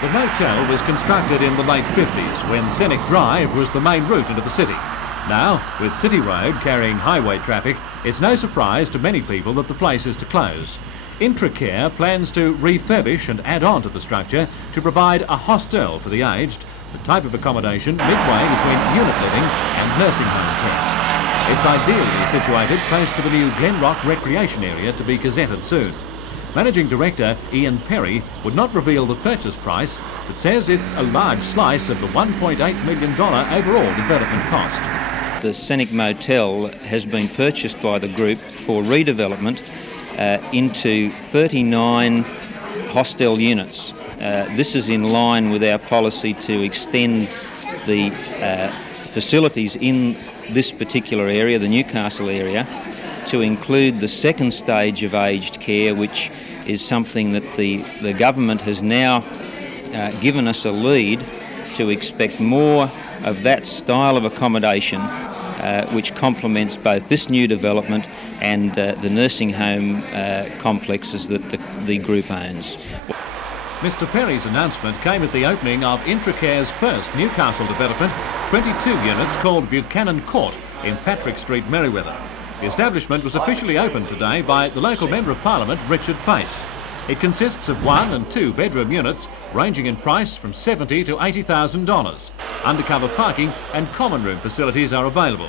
The motel was constructed in the late 50s when Scenic Drive was the main route into the city. Now, with City Road carrying highway traffic, it's no surprise to many people that the place is to close. Intracare plans to refurbish and add on to the structure to provide a hostel for the aged, the type of accommodation midway between unit living and nursing home care. It's ideally situated close to the new Glenrock recreation area to be gazetted soon. Managing Director Ian Perry would not reveal the purchase price, but says it's a large slice of the $1.8 million overall development cost. The Scenic Motel has been purchased by the group for redevelopment into 39 hostel units. This is in line with our policy to extend the facilities in this particular area, the Newcastle area, to include the second stage of aged care, which is something that the government has now given us a lead to expect more of that style of accommodation, which complements both this new development and the nursing home complexes that the group owns. Mr Perry's announcement came at the opening of Intracare's first Newcastle development, 22 units called Buchanan Court in Patrick Street, Merewether. The establishment was officially opened today by the local Member of Parliament, Richard Face. It consists of 1 and 2 bedroom units ranging in price from $70,000 to $80,000. Undercover parking and common room facilities are available.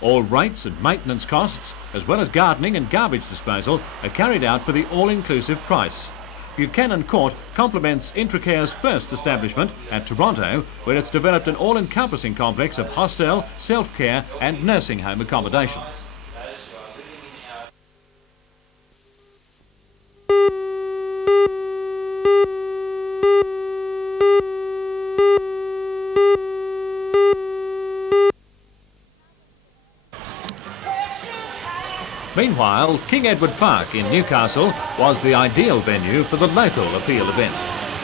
All rates and maintenance costs, as well as gardening and garbage disposal, are carried out for the all-inclusive price. Buchanan Court complements Intracare's first establishment at Toronto, where it's developed an all-encompassing complex of hostel, self-care and nursing home accommodation. Meanwhile, King Edward Park in Newcastle was the ideal venue for the local appeal event.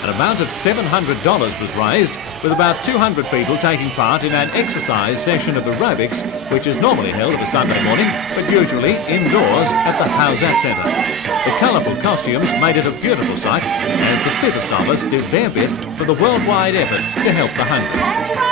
An amount of $700 was raised, with about 200 people taking part in an exercise session of aerobics, which is normally held of a Sunday morning, but usually indoors at the Housat Centre. The colourful costumes made it a beautiful sight, as the fittest of us did their bit for the worldwide effort to help the hungry.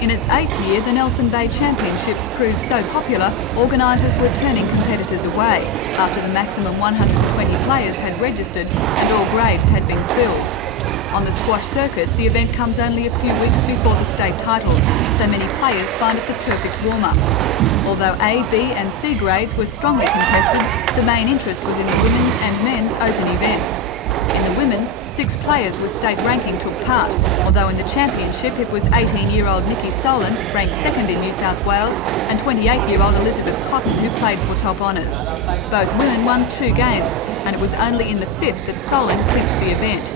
In its 8th year, the Nelson Bay Championships proved so popular, organisers were turning competitors away after the maximum 120 players had registered and all grades had been filled. On the squash circuit, the event comes only a few weeks before the state titles, so many players find it the perfect warm-up. Although A, B and C grades were strongly contested, the main interest was in the women's and men's open events. In the women's, 6 players with state ranking took part, although in the championship it was 18-year-old Nikki Solon, ranked 2nd in New South Wales, and 28-year-old Elizabeth Cotton, who played for top honours. Both women won 2 games, and it was only in the 5th that Solon clinched the event.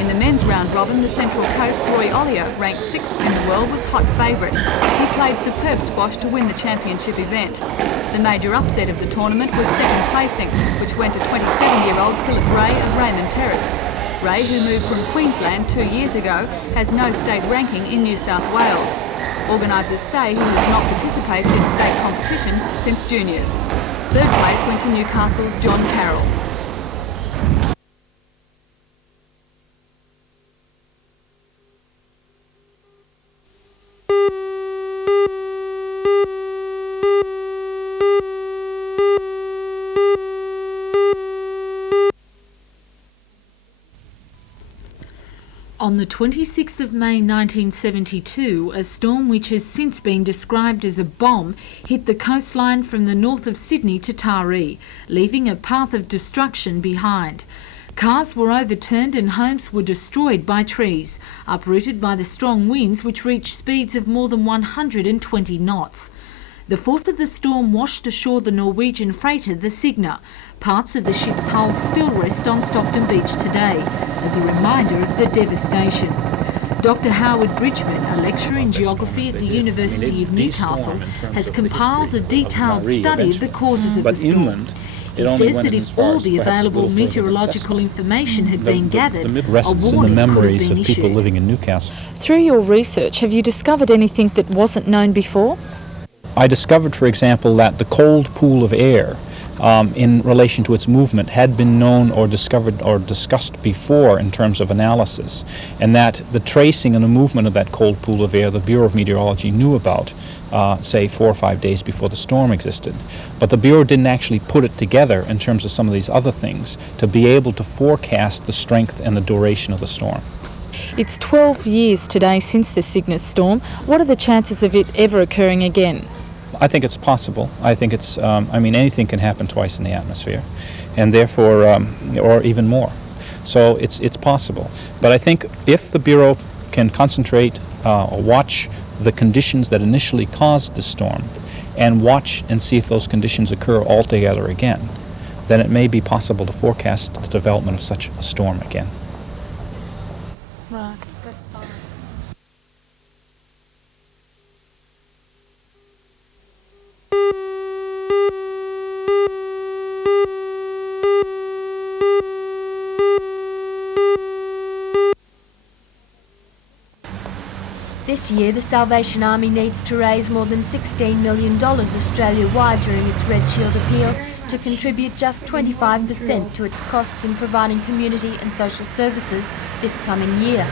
In the men's round robin, the Central Coast's Roy Olio, ranked 6th in the world, was hot favourite. He played superb squash to win the championship event. The major upset of the tournament was second placing, which went to 27-year-old Philip Ray of Raymond Terrace. Ray, who moved from Queensland 2 years ago, has no state ranking in New South Wales. Organisers say he has not participated in state competitions since juniors. 3rd place went to Newcastle's John Carroll. On the 26th of May 1972, a storm which has since been described as a bomb hit the coastline from the north of Sydney to Taree, leaving a path of destruction behind. Cars were overturned and homes were destroyed by trees, uprooted by the strong winds which reached speeds of more than 120 knots. The force of the storm washed ashore the Norwegian freighter, the Sygna. Parts of the ship's hull still rest on Stockton Beach today, as a reminder of the devastation. Dr Howard Bridgman, a lecturer in geography at the University of Newcastle, has compiled a detailed study of the causes of the storm. He says that if all the available meteorological information had been gathered, a warning could have been issued. Living in Newcastle. Through your research, have you discovered anything that wasn't known before? I discovered, for example, that the cold pool of air in relation to its movement had been known or discovered or discussed before in terms of analysis, and that the tracing and the movement of that cold pool of air the Bureau of Meteorology knew about, say 4 or 5 days before the storm existed. But the Bureau didn't actually put it together in terms of some of these other things to be able to forecast the strength and the duration of the storm. It's 12 years today since the Sygna storm. What are the chances of it ever occurring again? I think it's possible. I think it's, anything can happen twice in the atmosphere, and therefore, or even more. So it's possible. But I think if the Bureau can concentrate or watch the conditions that initially caused the storm, and watch and see if those conditions occur altogether again, then it may be possible to forecast the development of such a storm again. Right, that's fine. This year, the Salvation Army needs to raise more than $16 million Australia-wide during its Red Shield appeal to contribute just 25% to its costs in providing community and social services this coming year.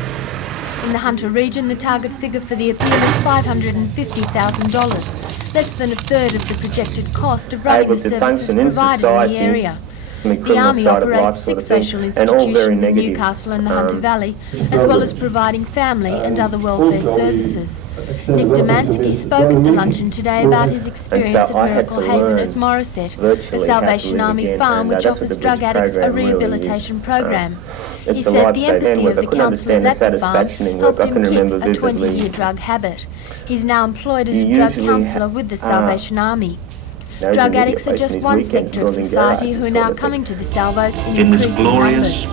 In the Hunter region, the target figure for the appeal is $550,000, less than a third of the projected cost of running the services provided in the area. The Army operates 6 social institutions in Newcastle and the Hunter Valley, as well as providing family and other welfare services. Nick Demansky spoke at the luncheon today about his experience at Miracle Haven at Morisset, a Salvation Army farm which offers drug addicts a rehabilitation program. He said the empathy of the counsellors at the farm helped him kick a 20-year drug habit. He's now employed as a drug counsellor with the Salvation Army. Drug addicts are just one sector of society who are now coming to the Salvos in increasing numbers.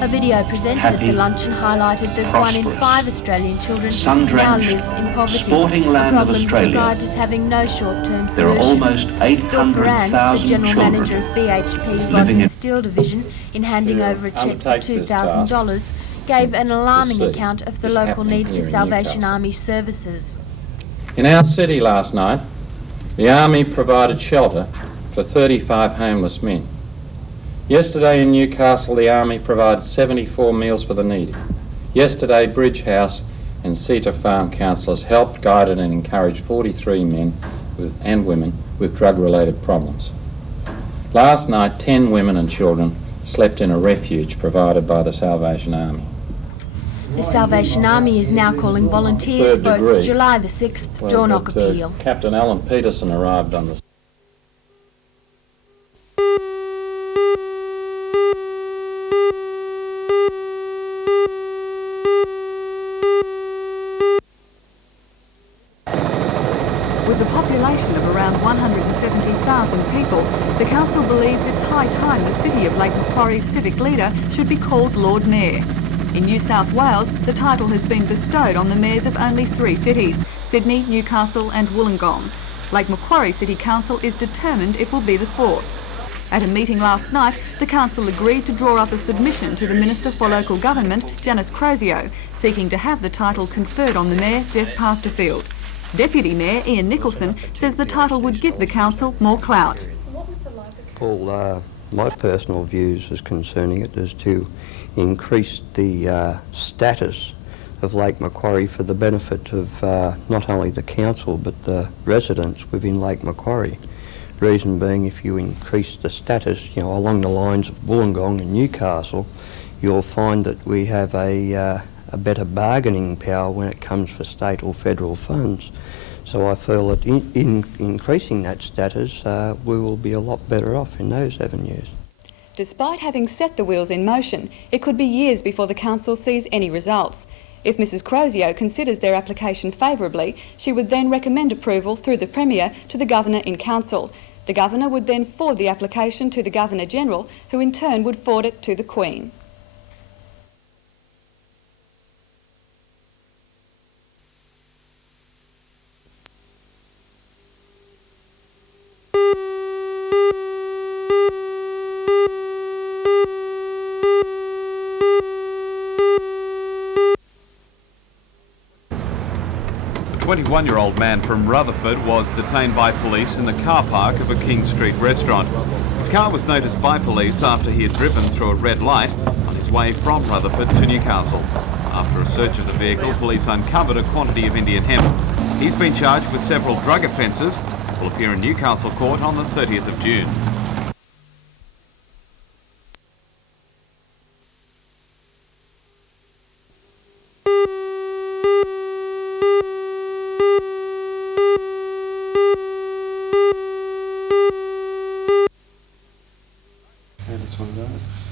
A video presented at the luncheon highlighted that 1 in 5 Australian children now lives in poverty, a problem described as having no short-term solution. There are almost Bill Ferrans, the 800,000 General children Manager of BHP Rodney Steel Division, in handing over a cheque for $2,000, gave an alarming account of the local need for Salvation Army services. In our city last night, the Army provided shelter for 35 homeless men. Yesterday in Newcastle, the Army provided 74 meals for the needy. Yesterday, Bridge House and Cedar Farm counsellors helped, guided and encouraged 43 men and women with drug-related problems. Last night, 10 women and children slept in a refuge provided by the Salvation Army. The Salvation Army is now calling volunteers for its July the 6th door-knock appeal. Captain Alan Peterson arrived on the With a population of around 170,000 people, the council believes it's high time the city of Lake Macquarie's civic leader should be called Lord Mayor. In New South Wales, the title has been bestowed on the mayors of only 3 cities, Sydney, Newcastle and Wollongong. Lake Macquarie City Council is determined it will be the 4th. At a meeting last night, the council agreed to draw up a submission to the Minister for Local Government, Janice Crozier, seeking to have the title conferred on the Mayor, Jeff Pasterfield. Deputy Mayor Ian Nicholson says the title would give the council more clout. Well, my personal views as concerning it is to increase the status of Lake Macquarie for the benefit of not only the council but the residents within Lake Macquarie. Reason being, if you increase the status, along the lines of Wollongong and Newcastle, you'll find that we have a better bargaining power when it comes for state or federal funds. So I feel that in increasing that status, we will be a lot better off in those avenues. Despite having set the wheels in motion, it could be years before the council sees any results. If Mrs Crozier considers their application favourably, she would then recommend approval through the Premier to the Governor in Council. The Governor would then forward the application to the Governor-General, who in turn would forward it to the Queen. 21-year-old man from Rutherford was detained by police in the car park of a King Street restaurant. His car was noticed by police after he had driven through a red light on his way from Rutherford to Newcastle. After a search of the vehicle, police uncovered a quantity of Indian hemp. He's been charged with several drug offences. Will appear in Newcastle court on the 30th of June.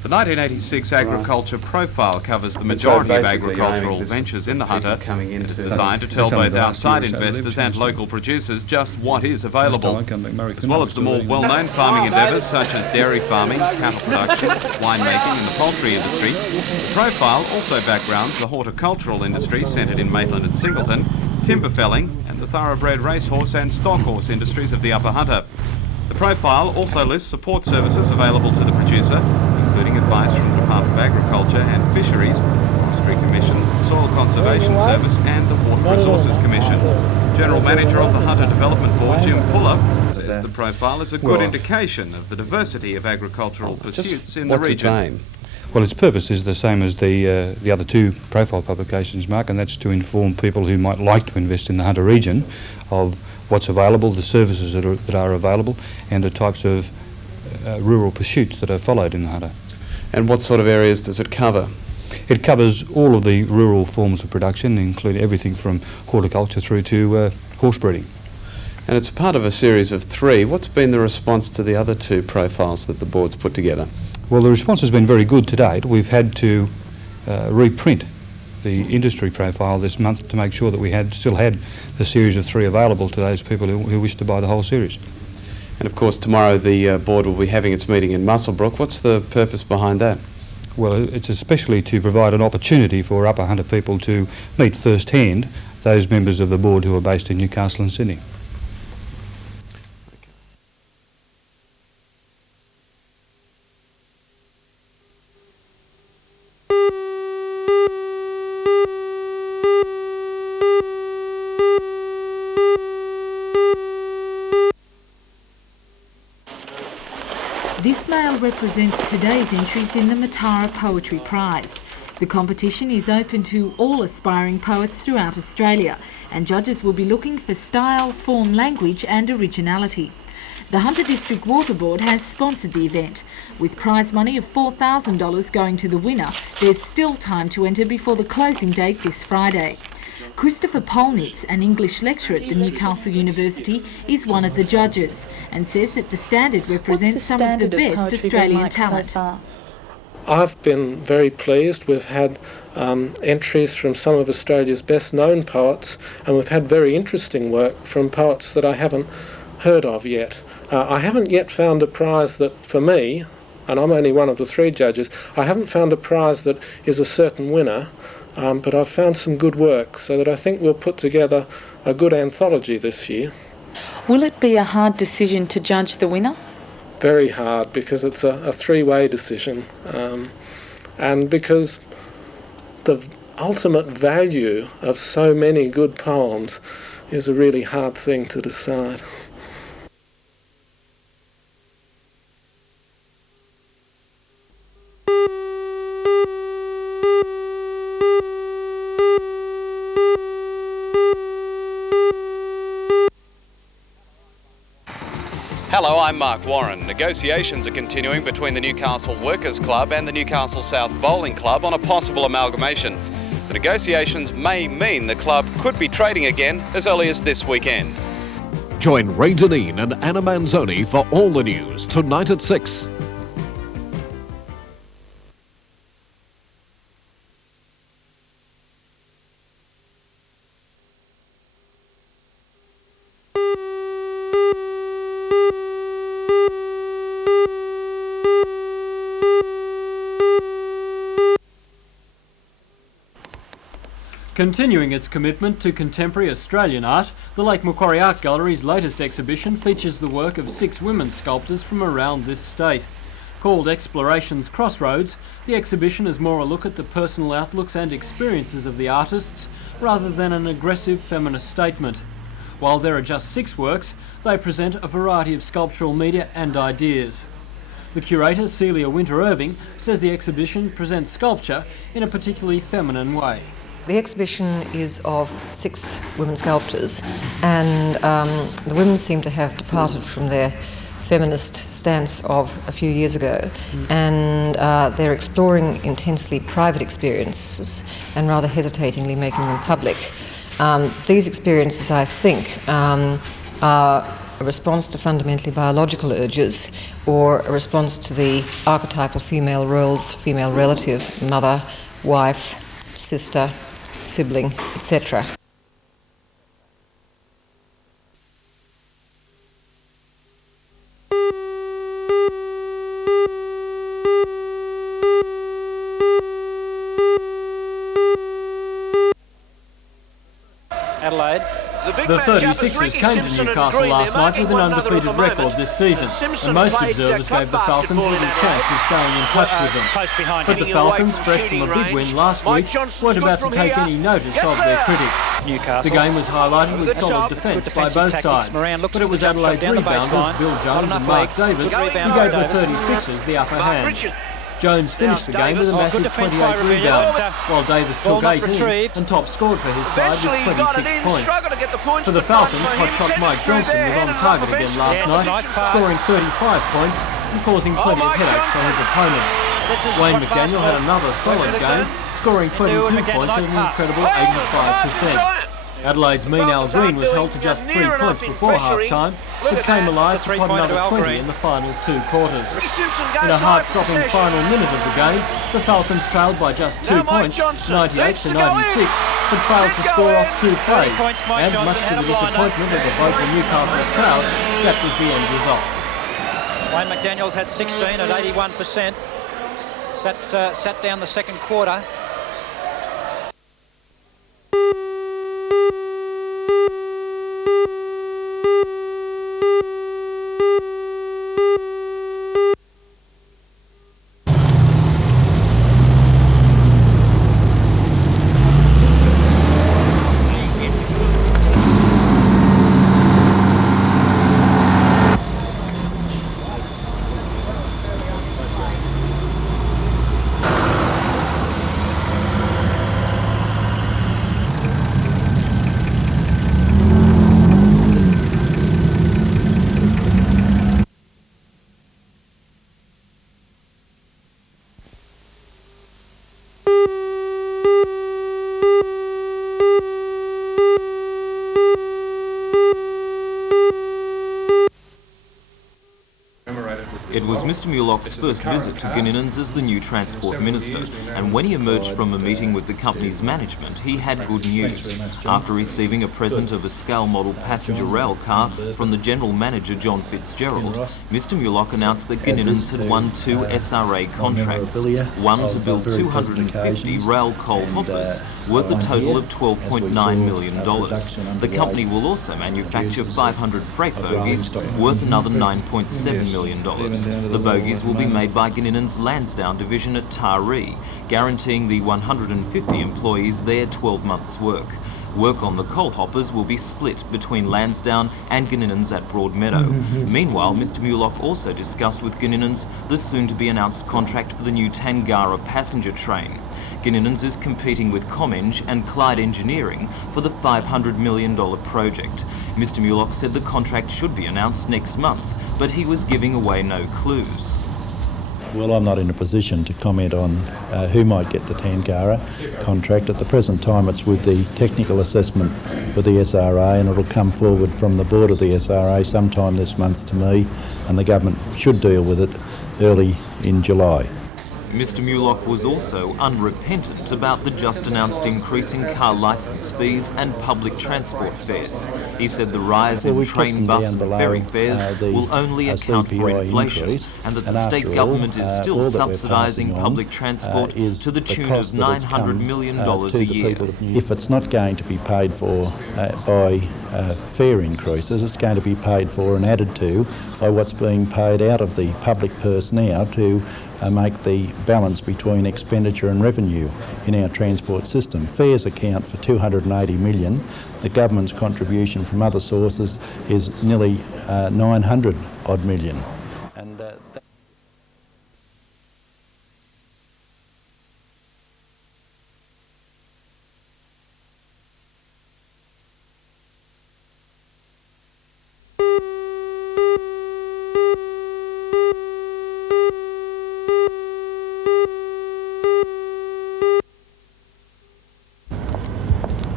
The 1986 Agriculture Profile covers the majority of agricultural ventures in the Hunter. It is designed to tell both outside investors and local producers just what is available, as well as the more well-known farming endeavours such as dairy farming, cattle production, winemaking and the poultry industry. The profile also backgrounds the horticultural industry centred in Maitland and Singleton, timber felling and the thoroughbred racehorse and stock horse industries of the Upper Hunter. The profile also lists support services available to the producer, including advice from the Department of Agriculture and Fisheries, Forestry Commission, Soil Conservation Service and the Water Resources Commission. General Manager of the Hunter Development Board, Jim Fuller, says the profile is a good indication of the diversity of agricultural pursuits in the region. What's its aim? Well, its purpose is the same as the other two profile publications, Mark, and that's to inform people who might like to invest in the Hunter region of what's available, the services that are available, and the types of rural pursuits that are followed in the Hunter. And what sort of areas does it cover? It covers all of the rural forms of production, including everything from horticulture through to horse breeding. And it's part of a series of 3. What's been the response to the other 2 profiles that the board's put together? Well, the response has been very good to date. We've had to reprint the industry profile this month to make sure that we still had the series of 3 available to those people who wish to buy the whole series. And of course tomorrow the board will be having its meeting in Muswellbrook. What's the purpose behind that? Well, it's especially to provide an opportunity for Upper Hunter people to meet firsthand those members of the board who are based in Newcastle and Sydney. This mail represents today's entries in the Matara Poetry Prize. The competition is open to all aspiring poets throughout Australia, and judges will be looking for style, form, language and originality. The Hunter District Water Board has sponsored the event. With prize money of $4,000 going to the winner, there's still time to enter before the closing date this Friday. Christopher Polnitz, an English lecturer at the Newcastle University, is one of the judges and says that the standard represents some of the best Australian talent. I've been very pleased. We've had entries from some of Australia's best known poets, and we've had very interesting work from poets that I haven't heard of yet. I haven't yet found a prize that, for me, and I'm only one of the 3 judges, I haven't found a prize that is a certain winner. But I've found some good work, so that I think we'll put together a good anthology this year. Will it be a hard decision to judge the winner? Very hard, because it's a 3-way decision, and because the ultimate value of so many good poems is a really hard thing to decide. Hello, I'm Mark Warren. Negotiations are continuing between the Newcastle Workers Club and the Newcastle South Bowling Club on a possible amalgamation. The negotiations may mean the club could be trading again as early as this weekend. Join Ray Deneen and Anna Manzoni for all the news tonight at 6. Continuing its commitment to contemporary Australian art, the Lake Macquarie Art Gallery's latest exhibition features the work of 6 women sculptors from around this state. Called Explorations Crossroads, the exhibition is more a look at the personal outlooks and experiences of the artists, rather than an aggressive feminist statement. While there are just 6 works, they present a variety of sculptural media and ideas. The curator, Celia Winter-Irving, says the exhibition presents sculpture in a particularly feminine way. The exhibition is of 6 women sculptors, and the women seem to have departed from their feminist stance of a few years ago, and they're exploring intensely private experiences and rather hesitatingly making them public. These experiences, I think, are a response to fundamentally biological urges, or a response to the archetypal female roles, female relative, mother, wife, sister, sibling, etc. Adelaide. The 36ers came to Newcastle last night with an undefeated record this season, and most observers gave the Falcons little chance of staying in touch with them. But the Falcons, fresh from a big win last week, weren't about to take any notice of their critics. The game was highlighted with solid defence by both sides, but it was Adelaide's rebounders, Bill Jones and Mark Davis, who gave the 36ers the upper hand. Jones finished the game with a massive 28 rebounds, while Davis took 18 and top scored for his side with 26 points. For the Falcons, hotshot Mike Johnson was on target again last night, scoring 35 points and causing plenty of headaches for his opponents. Wayne McDaniel had another solid game, scoring 22 points at an incredible 85%. Adelaide's mean Al Green was held to just 3 points before half-time, but came alive to pot another 20 in the final 2 quarters. In a heart-stopping final minute of the game, the Falcons trailed by just 2 points, 98 to 96, but failed to score off 2 plays, and much to the disappointment of the vocal Newcastle crowd, that was the end result. Wayne McDaniel's had 16 at 81%, sat down the second quarter. It was Mr Mulock's first visit to Goninans as the new Transport Minister, and when he emerged from a meeting with the company's management, he had good news. After receiving a present of a scale model passenger rail car from the General Manager John Fitzgerald, Mr Mulock announced that Goninans had won 2 SRA contracts, one to build 250 rail coal hoppers, worth a total of $12.9 million. The company will also manufacture 500 freight bogies, worth another $9.7 million. The bogies will be made by Goninan's Lansdowne division at Taree, guaranteeing the 150 employees there 12 months' work. Work on the coal hoppers will be split between Lansdowne and Goninans at Broadmeadow. Meanwhile, Mr Mulock also discussed with Goninans the soon-to-be-announced contract for the new Tangara passenger train. Goninans is competing with Comenge and Clyde Engineering for the $500 million project. Mr Mulock said the contract should be announced next month, but he was giving away no clues. Well, I'm not in a position to comment on who might get the Tangara contract. At the present time, it's with the technical assessment for the SRA, and it'll come forward from the board of the SRA sometime this month to me, and the government should deal with it early in July. Mr Mulock was also unrepentant about the just-announced increase in car licence fees and public transport fares. He said the rise in train, bus and ferry fares will only account for inflation, and that the state government is still subsidising public transport to the tune of $900 million a year. If it's not going to be paid for by fare increases. It's going to be paid for and added to by what's being paid out of the public purse now to make the balance between expenditure and revenue in our transport system. Fares account for 280 million. The government's contribution from other sources is nearly 900 odd million.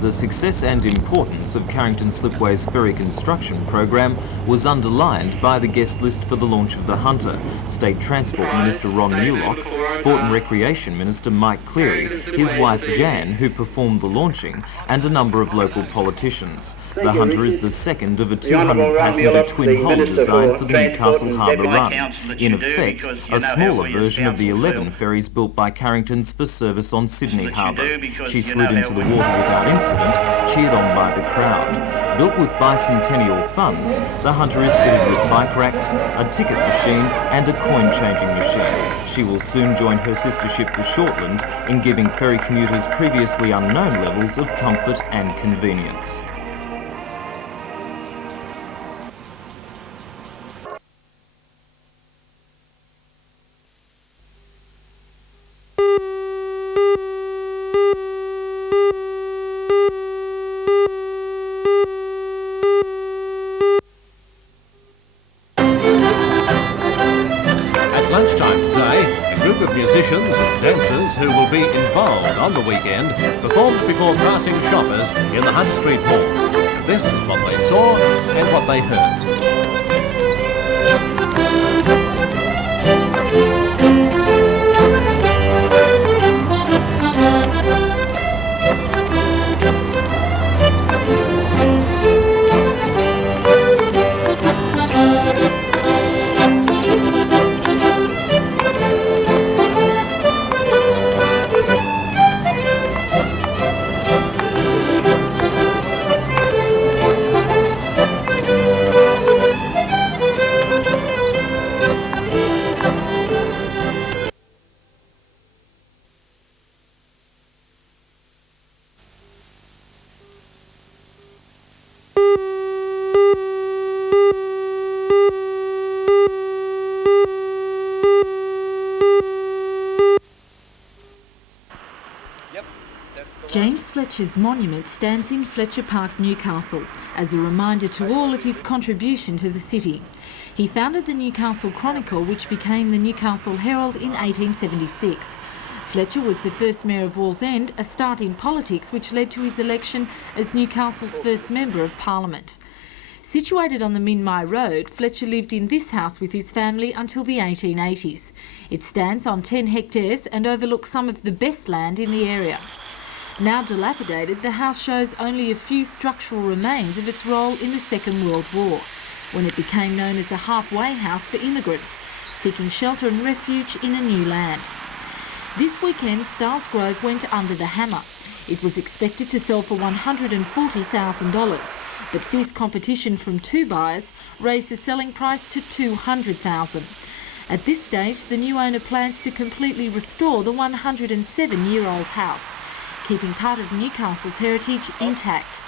The success and importance of Carrington Slipways ferry construction program was underlined by the guest list for the launch of the Hunter, State Transport Minister Ron Newlock, Sport and Recreation Minister Mike Cleary, his wife Jan, who performed the launching, and a number of local politicians. The Hunter is the second of a 200-passenger twin-hull design for the Newcastle Harbour run. In effect, a smaller version of the 11 ferries built by Carrington's for service on Sydney Harbour. She slid into the water without incident, cheered on by the crowd. Built with bicentennial funds, the Hunter is fitted with bike racks, a ticket machine and a coin-changing machine. She will soon join her sister ship the Shortland in giving ferry commuters previously unknown levels of comfort and convenience. Musicians and dancers who will be involved on the weekend performed before passing shoppers in the Hunter Street Mall. This is what they saw and what they heard. James Fletcher's monument stands in Fletcher Park, Newcastle, as a reminder to all of his contribution to the city. He founded the Newcastle Chronicle, which became the Newcastle Herald in 1876. Fletcher was the first mayor of Wallsend, a start in politics which led to his election as Newcastle's first Member of Parliament. Situated on the Minmai Road, Fletcher lived in this house with his family until the 1880s. It stands on 10 hectares and overlooks some of the best land in the area. Now dilapidated, the house shows only a few structural remains of its role in the Second World War, when it became known as a halfway house for immigrants seeking shelter and refuge in a new land. This weekend, Styles Grove went under the hammer. It was expected to sell for $140,000, but fierce competition from two buyers raised the selling price to $200,000. At this stage, the new owner plans to completely restore the 107-year-old house, keeping part of Newcastle's heritage intact.